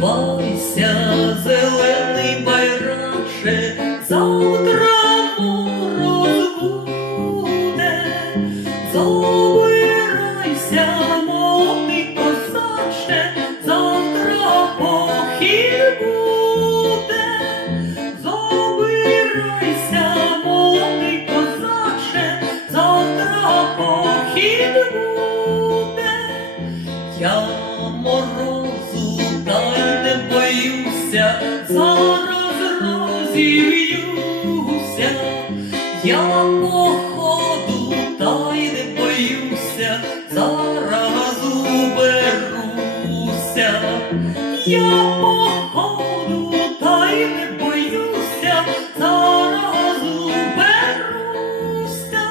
Забувайся, зелений байраче, завтра мороз забирайся, молодий козаче, завтра похід буде, забирайся, молодий завтра похід буде. Я не боюся, зараз розів'юся, я походу та й не боюся, зараз уберуся, я походу та й не боюся, зараз уберуся.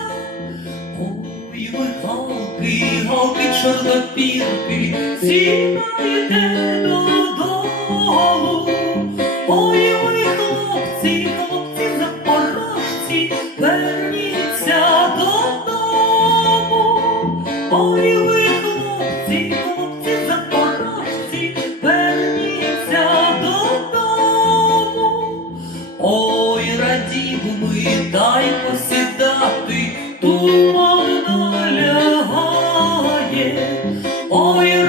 Ой, ви галки, галки чорнопірки, сідайте додолу. Ой, Ой, ви хлопці, хлопці запорожці, верніться додому. Ой, радів ми дай посідати, туман налягає. Ой,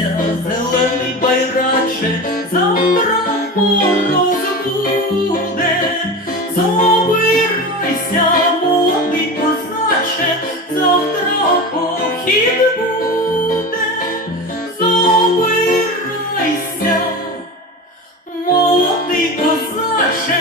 Розвивайся, зелений байраче, завтра мороз буде. Забирайся, молодий козаче, завтра похід буде. Забирайся, молодий козаче,